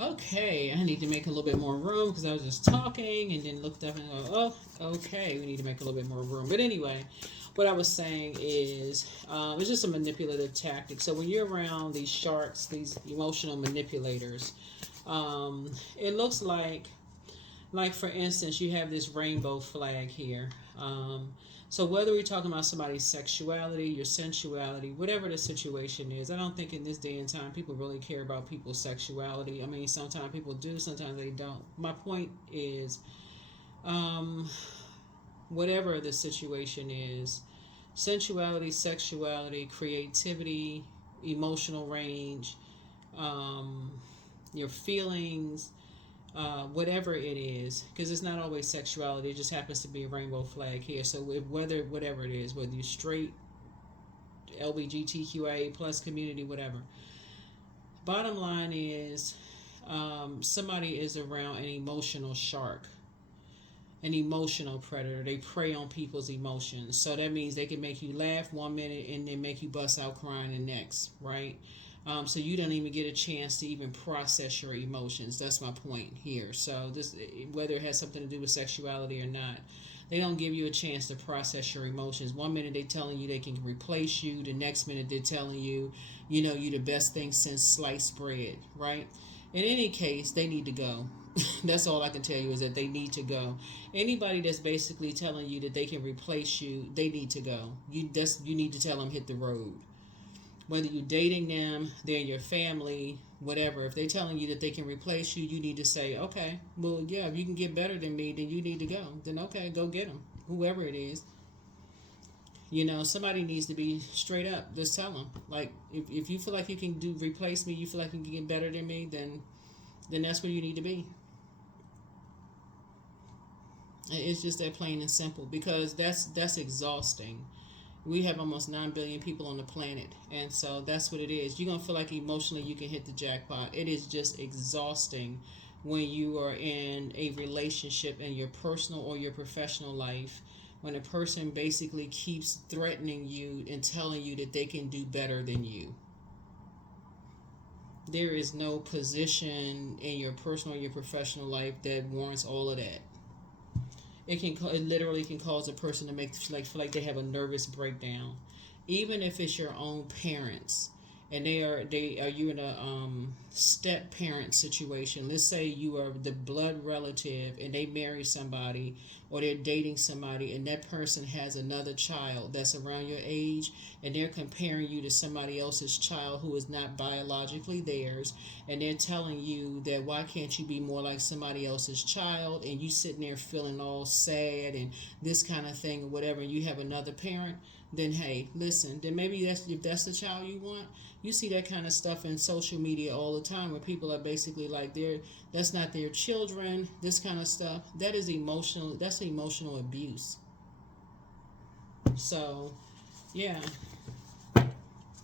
Okay, I need to make a little bit more room because I was just talking and then looked up and go, oh, okay, we need to make a little bit more room. But anyway, what I was saying is it's just a manipulative tactic. So when you're around these sharks, these emotional manipulators, it looks like for instance, you have this rainbow flag here. So whether we're talking about somebody's sexuality, your sensuality, whatever the situation is, I don't think in this day and time people really care about people's sexuality. I mean, sometimes people do, sometimes they don't. My point is, um, whatever the situation is, sensuality, sexuality, creativity, emotional range, um, your feelings, whatever it is, because it's not always sexuality. It just happens to be a rainbow flag here. So whether whatever it is, whether you're straight, LGBTQIA plus community, whatever. Bottom line is, somebody is around an emotional shark, an emotional predator. They prey on people's emotions. So that means they can make you laugh 1 minute and then make you bust out crying the next, right? So you don't even get a chance to even process your emotions. That's my point here. So this, whether it has something to do with sexuality or not, they don't give you a chance to process your emotions. 1 minute they're telling you they can replace you. The next minute they're telling you, you know, you the best thing since sliced bread, right? In any case, they need to go. That's all I can tell you is that they need to go. Anybody that's basically telling you that they can replace you, they need to go. You need to tell them hit the road. Whether you're dating them, they're in your family, whatever. If they're telling you that they can replace you, you need to say, okay, well, yeah, if you can get better than me, then you need to go. Then okay, go get them, whoever it is. You know, somebody needs to be straight up. Just tell them, like, if you feel like you can do replace me, you feel like you can get better than me, then that's where you need to be. It's just that plain and simple because that's exhausting. We have almost 9 billion people on the planet, and so that's what it is. You're gonna feel like emotionally you can hit the jackpot. It is just exhausting when you are in a relationship in your personal or your professional life, when a person basically keeps threatening you and telling you that they can do better than you. There is no position in your personal or your professional life that warrants all of that. It literally can cause a person to make like feel like they have a nervous breakdown, even if it's your own parents, and they are you in a step parent situation. Let's say you are the blood relative and they marry somebody or they're dating somebody and that person has another child that's around your age and they're comparing you to somebody else's child who is not biologically theirs, and they're telling you that why can't you be more like somebody else's child, and you sitting there feeling all sad and this kind of thing or whatever, and you have another parent, then hey, listen, then maybe that's if that's the child you want. You see that kind of stuff in social media all the time where people are basically like that's not their children, this kind of stuff. That is emotional, that's emotional abuse. So yeah,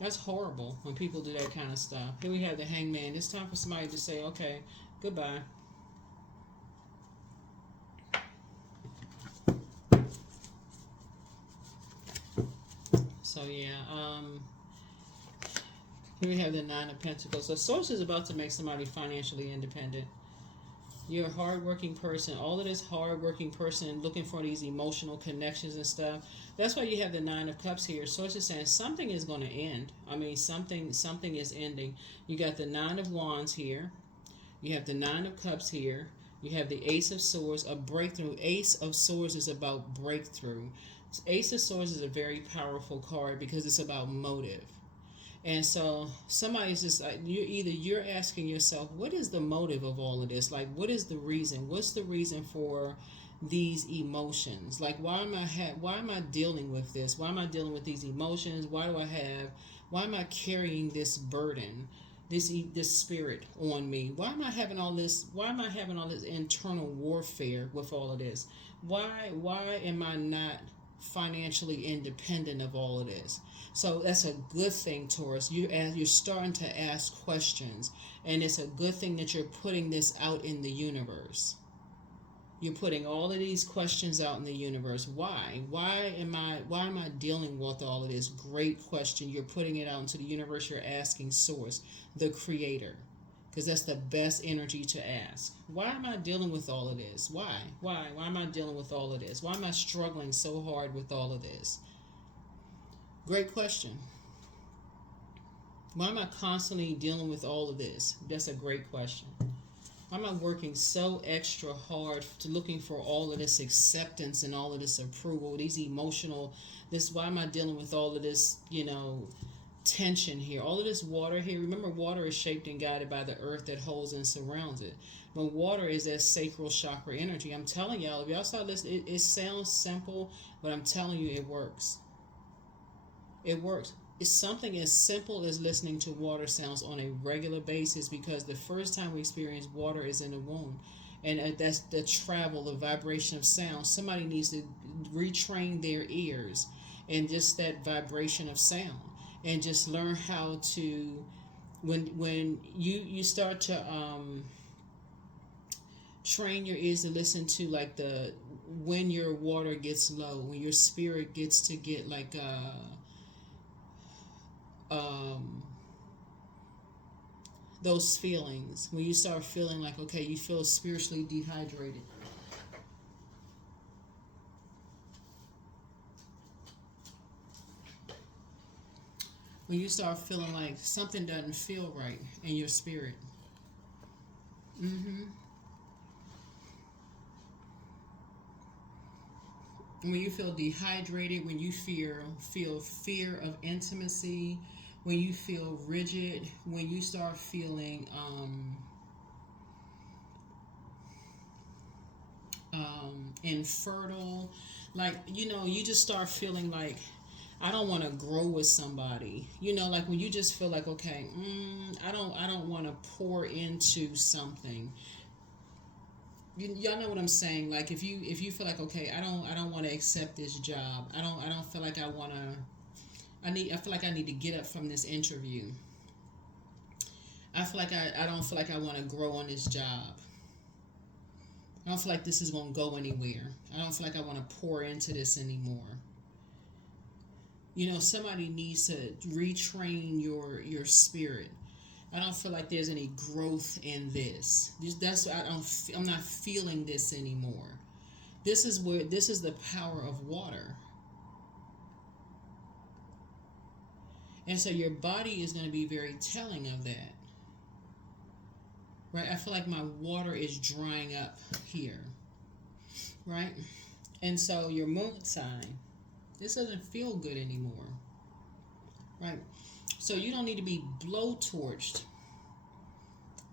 that's horrible when people do that kind of stuff. Here we have the hangman. It's time for somebody to say, okay, goodbye. So yeah, here we have the Nine of Pentacles. So Source is about to make somebody financially independent. You're a hardworking person. All of this hardworking person looking for these emotional connections and stuff. That's why you have the Nine of Cups here. Source is saying something is going to end. I mean, something is ending. You got the Nine of Wands here. You have the Nine of Cups here. You have the Ace of Swords, a breakthrough. Ace of Swords is about breakthrough. Ace of Swords is a very powerful card because it's about motive. And so somebody's just like you're asking yourself, what is the motive of all of this? Like, what is the reason? What's the reason for these emotions? Like, why am I dealing with this? Why am I dealing with these emotions? Why am I carrying this burden? This spirit on me. Why am I having all this internal warfare with all of this? Why am I not financially independent of all of this? So that's a good thing, Taurus. You're starting to ask questions, and it's a good thing that you're putting this out in the universe. You're putting all of these questions out in the universe. Why? Why am I dealing with all of this? Great question. You're putting it out into the universe. You're asking Source, the creator. because that's the best energy to ask. Why am I dealing with all of this? Why? Why am I dealing with all of this? Why am I struggling so hard with all of this? Great question. Why am I constantly dealing with all of this? That's a great question. Why am I working so extra hard to looking for all of this acceptance and all of this approval, these emotional, why am I dealing with all of this, tension here, all of this water here? Remember, water is shaped and guided by the earth that holds and surrounds it. But water is that sacral chakra energy. I'm telling y'all, if y'all start listening, it sounds simple, but I'm telling you, it works. It works. It's something as simple as listening to water sounds on a regular basis, because the first time we experience water is in the womb. And that's the travel, the vibration of sound. Somebody needs to retrain their ears and just that vibration of sound, and just learn how to, when you start to train your ears to listen to like when your water gets low, when your spirit gets to get like those feelings, when you start feeling like, okay, you feel spiritually dehydrated. When you start feeling like something doesn't feel right in your spirit. When you feel dehydrated, when you feel fear of intimacy, when you feel rigid, when you start feeling infertile, like, you just start feeling like, I don't want to grow with somebody. Like when you just feel like, okay, I don't want to pour into something. Y'all know what I'm saying? Like if you feel like, okay, I don't want to accept this job. I don't feel like I want to. I feel like I need to get up from this interview. I feel like I don't feel like I want to grow on this job. I don't feel like this is going to go anywhere. I don't feel like I want to pour into this anymore. Somebody needs to retrain your spirit. I don't feel like there's any growth in this. I'm not feeling this anymore. This is the power of water. And so your body is going to be very telling of that. Right? I feel like my water is drying up here. Right? And so your moon sign, this doesn't feel good anymore. Right? So you don't need to be blowtorched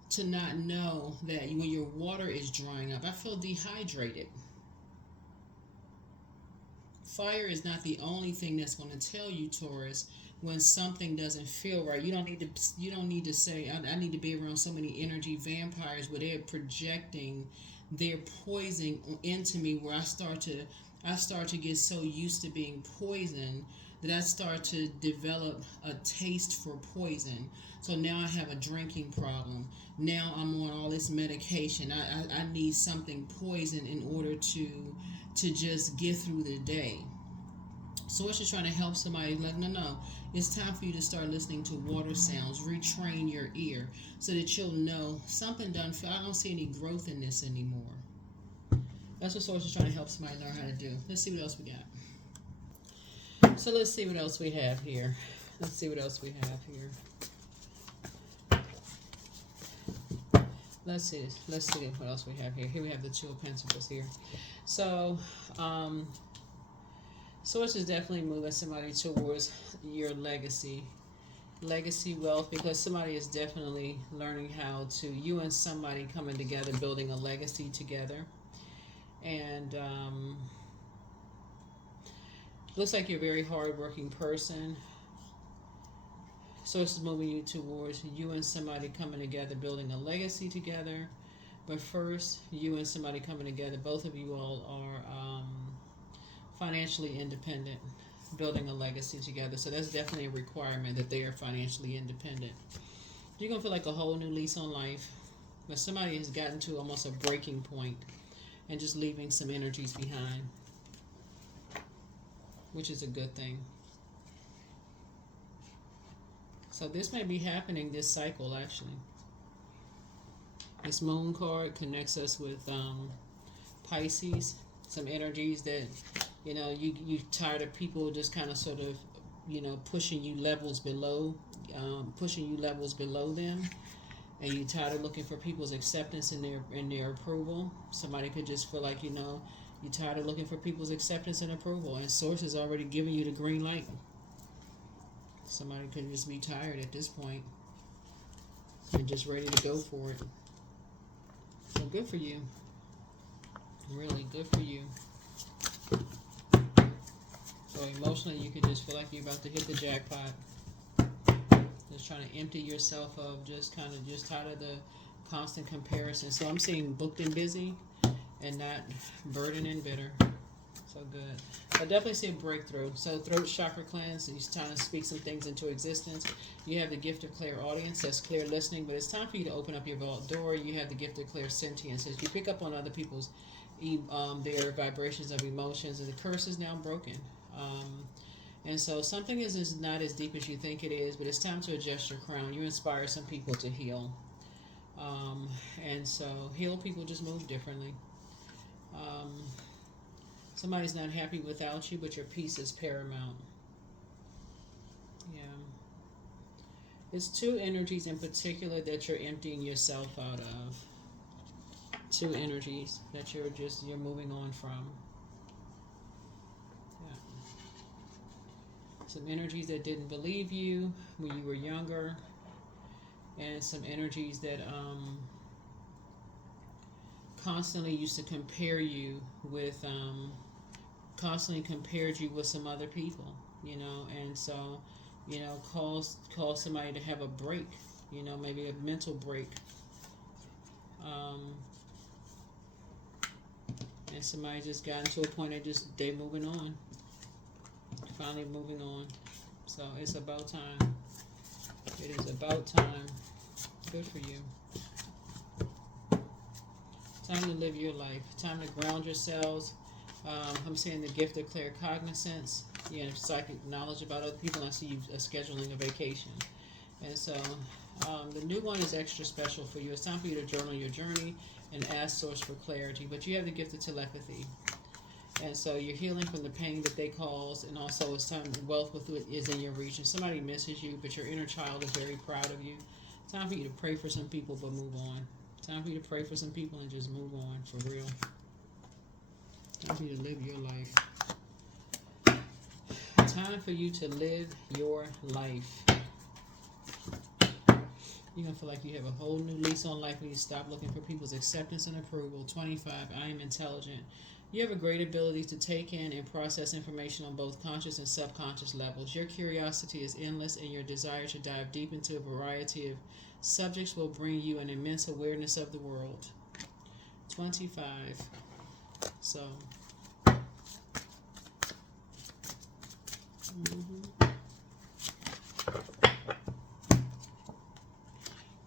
to not know that when your water is drying up. I feel dehydrated. Fire is not the only thing that's going to tell you, Taurus, when something doesn't feel right. You don't need to say, I need to be around so many energy vampires where they're projecting their poison into me, where I start to get so used to being poisoned that I start to develop a taste for poison. So now I have a drinking problem. Now I'm on all this medication. I need something poison in order to just get through the day. So it's just trying to help somebody, like, no, it's time for you to start listening to water sounds. Retrain your ear so that you'll know something done. I don't see any growth in this anymore. That's what Source is trying to help somebody learn how to do. Let's see what else we got. So let's see what else we have here. Let's see what else we have here. Let's see what else we have here. Here we have the Two of Pentacles here. So, Source is definitely moving somebody towards your legacy wealth, because somebody is definitely learning how to, you and somebody coming together, building a legacy together. And looks like you're a very hardworking person. Source is moving you towards you and somebody coming together, building a legacy together. But first, you and somebody coming together, both of you all are financially independent, building a legacy together. So that's definitely a requirement that they are financially independent. You're going to feel like a whole new lease on life, but somebody has gotten to almost a breaking point and just leaving some energies behind, which is a good thing. So this may be happening this cycle, actually. This moon card connects us with Pisces. Some energies that, you tired of people just kind of sort of, pushing you levels below them, and you tired of looking for people's acceptance and their approval. Somebody could just feel like, you're tired of looking for people's acceptance and approval, and Source is already giving you the green light. Somebody could just be tired at this point and just ready to go for it. So good for you. Really good for you. So emotionally, you could just feel like you're about to hit the jackpot. Just trying to empty yourself of just tired of the constant comparison. So I'm seeing booked and busy and not burdened and bitter. So good. I definitely see a breakthrough. So throat chakra cleanse, and you're trying to speak some things into existence. You have the gift of clairaudience, that's clear listening, but it's time for you to open up your vault door. You have the gift of clairsentience. As you pick up on other people's their vibrations of emotions, and the curse is now broken. And so something is not as deep as you think it is, but it's time to adjust your crown. You inspire some people to heal. And so heal people just move differently. Somebody's not happy without you, but your peace is paramount. Yeah. It's two energies in particular that you're emptying yourself out of. Two energies that you're moving on from. Yeah. Some energies that didn't believe you when you were younger, and some energies that constantly used to compare you with constantly compared you with some other people, and so, cause somebody to have a break, maybe a mental break, and somebody just gotten to a point they moving on, finally moving on. So it's about time. It is about time. Good for you. Time to live your life. Time to ground yourselves. I'm seeing the gift of claircognizance, psychic knowledge about other people. I see you scheduling a vacation. And so the new one is extra special for you. It's time for you to journal your journey and ask Source for clarity. But you have the gift of telepathy. And so you're healing from the pain that they caused, and also it's time wealth is in your reach. And somebody misses you, but your inner child is very proud of you. It's time for you to pray for some people, but move on. It's time for you to pray for some people and just move on, for real. Time for you to live your life. Time for you to live your life. You're going to feel like you have a whole new lease on life when you stop looking for people's acceptance and approval. 25, I am intelligent. You have a great ability to take in and process information on both conscious and subconscious levels. Your curiosity is endless, and your desire to dive deep into a variety of subjects will bring you an immense awareness of the world. 25. So,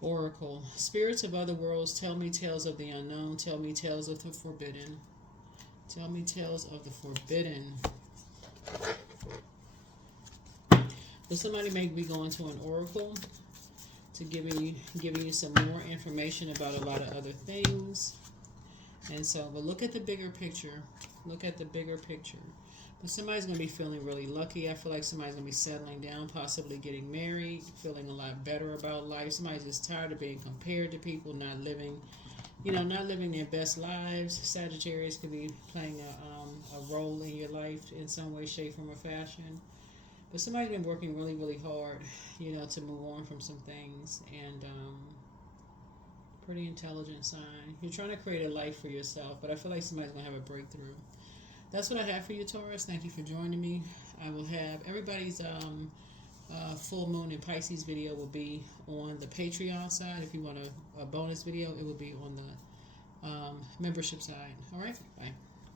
Oracle. Spirits of other worlds, tell me tales of the unknown. Tell me tales of the forbidden. Tell me tales of the forbidden. So somebody may be going to an oracle to giving you some more information about a lot of other things. And so, but look at the bigger picture. Look at the bigger picture. But somebody's going to be feeling really lucky. I feel like somebody's going to be settling down, possibly getting married, feeling a lot better about life. Somebody's just tired of being compared to people, not living their best lives. Sagittarius could be playing a role in your life in some way, shape, form, or fashion. But somebody's been working really, really hard, to move on from some things. And pretty intelligent sign. You're trying to create a life for yourself, but I feel like somebody's going to have a breakthrough. That's what I have for you, Taurus. Thank you for joining me. I will have everybody's full moon in Pisces video will be on the Patreon side. If you want a bonus video, it will be on the membership side. All right, bye.